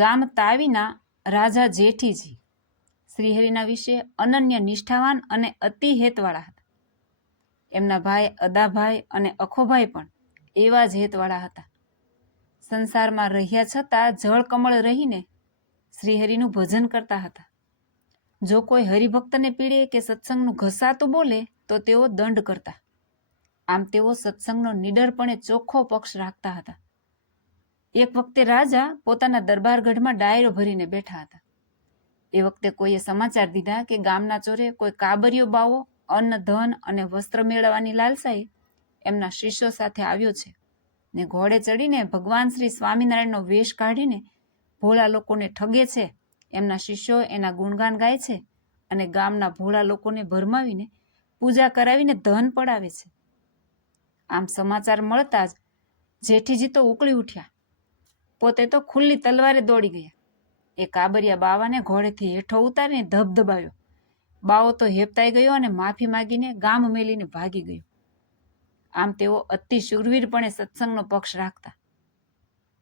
ગામ તાવીના રાજા જેઠીજી શ્રીહરિના વિશે અનન્ય નિષ્ઠાવાન અને અતિ હેતવાળા હતા. એમના ભાઈ અદાભાઈ અને અખોભાઈ પણ એવા જ હેતવાળા હતા. સંસારમાં રહ્યા છતાં જળકમળ રહીને શ્રીહરિનું ભજન કરતા હતા. જો કોઈ હરિભક્તને પીડે કે સત્સંગનું ઘસાતું બોલે તો તેઓ દંડ કરતા. આમ તેઓ સત્સંગનો નિડરપણે ચોખ્ખો પક્ષ રાખતા હતા. એક વખતે રાજા પોતાના દરબારગઢમાં ડાયરો ભરીને બેઠા હતા. એ વખતે કોઈએ સમાચાર દીધા કે ગામના ચોરે કોઈ કાબરિયો બાવો અન્ન ધન અને વસ્ત્ર મેળવવાની લાલસાએ એમના શિષ્યો સાથે આવ્યો છે ને ઘોડે ચડીને ભગવાન શ્રી સ્વામિનારાયણનો વેશ કાઢીને ભોળા લોકોને ઠગે છે. એમના શિષ્યો એના ગુણગાન ગાય છે અને ગામના ભોળા લોકોને ભરમાવીને પૂજા કરાવીને ધન પડાવે છે. આમ સમાચાર મળતા જ જેઠીજી તો ઉકળી ઉઠ્યા. પોતે તો ખુલ્લી તલવારે દોડી ગયા. એ કાબરિયા બાવાને ઘોડેથી હેઠો ઉતારીને ધબધબાવ્યો. બાવો તો હેપતાઈ ગયો અને માફી માગીને ગામ મેલીને ભાગી ગયો. આમ તેઓ અતિ શૂરવીરપણે સત્સંગનો પક્ષ રાખતા.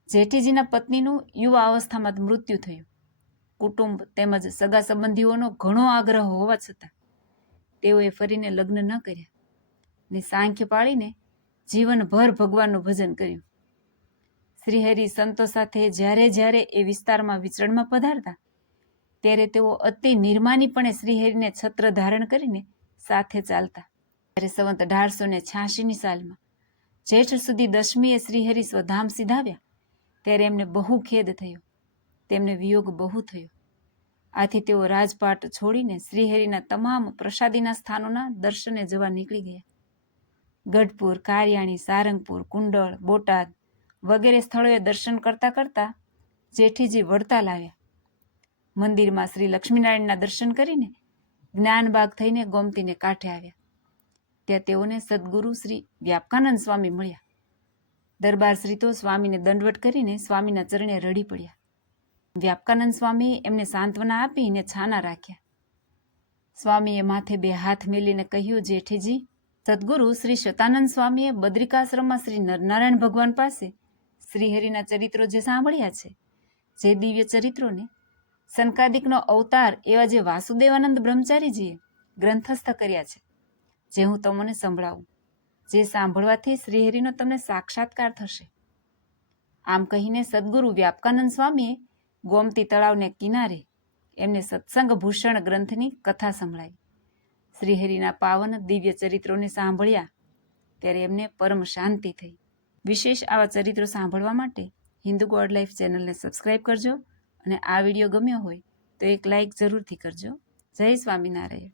જેઠીજીના પત્નીનું યુવા અવસ્થામાં જ મૃત્યુ થયું. કુટુંબ તેમજ સગા સંબંધીઓનો ઘણો આગ્રહ હોવા છતાં તેઓએ ફરીને લગ્ન ન કર્યા ને સાંખ્ય પાળીને જીવનભર ભગવાનનું ભજન કર્યું. શ્રીહરિ સંતો સાથે જ્યારે જ્યારે એ વિસ્તારમાં વિચરણમાં પધારતા ત્યારે તેઓ અતિ નિર્માનીપણે શ્રીહરિને છત્ર ધારણ કરીને સાથે ચાલતા. ત્યારે સંવત 1886ની સાલમાં જેઠ સુધી દશમીએ શ્રીહરિ સ્વધામ સિધાવ્યા ત્યારે એમને બહુ ખેદ થયો. તેમને વિયોગ બહુ થયો. આથી તેઓ રાજપાટ છોડીને શ્રીહરિના તમામ પ્રસાદીના સ્થાનોના દર્શને જવા નીકળી ગયા. ગઢપુર, કારિયાણી, સારંગપુર, કુંડળ, બોટાદ વગેરે સ્થળોએ દર્શન કરતા કરતા જેઠીજી વડતાલ આવ્યા. મંદિરમાં શ્રી લક્ષ્મીનારાયણના દર્શન કરીને જ્ઞાનબાગ થઈને ગોમતીને કાંઠે આવ્યા. ત્યાં તેઓને સદગુરુ શ્રી વ્યાપકાનંદ સ્વામી મળ્યા. દરબારશ્રી તો સ્વામીને દંડવટ કરીને સ્વામીના ચરણે રડી પડ્યા. વ્યાપકાનંદ સ્વામીએ એમને સાંત્વના આપીને છાના રાખ્યા. સ્વામીએ માથે 2 હાથ મેલીને કહ્યું, જેઠીજી, સદગુરુ શ્રી શતાનંદ સ્વામીએ બદ્રિકાશ્રમમાં શ્રી નરનારાયણ ભગવાન પાસે શ્રીહરિના ચરિત્રો જે સાંભળ્યા છે, જે દિવ્ય ચરિત્રોને સનકાદિકનો અવતાર એવા જે વાસુદેવાનંદ બ્રહ્મચારીજીએ ગ્રંથસ્થ કર્યા છે, જે હું તમને સંભળાવું, જે સાંભળવાથી શ્રીહરિનો તમને સાક્ષાત્કાર થશે. આમ કહીને સદગુરુ વ્યાપકાનંદ સ્વામીએ ગોમતી તળાવને કિનારે એમને સત્સંગ ભૂષણ ગ્રંથની કથા સંભળાવી. શ્રીહરિના પાવન દિવ્ય ચરિત્રોને સાંભળ્યા ત્યારે એમને પરમ શાંતિ થઈ. વિશેષ આવા ચરિત્રો સાંભળવા માટે હિન્દુ ગોડ લાઈફ ચેનલને સબસ્ક્રાઈબ કરજો અને આ વિડીયો ગમ્યો હોય તો એક લાઈક જરૂરથી કરજો. જય સ્વામિનારાયણ.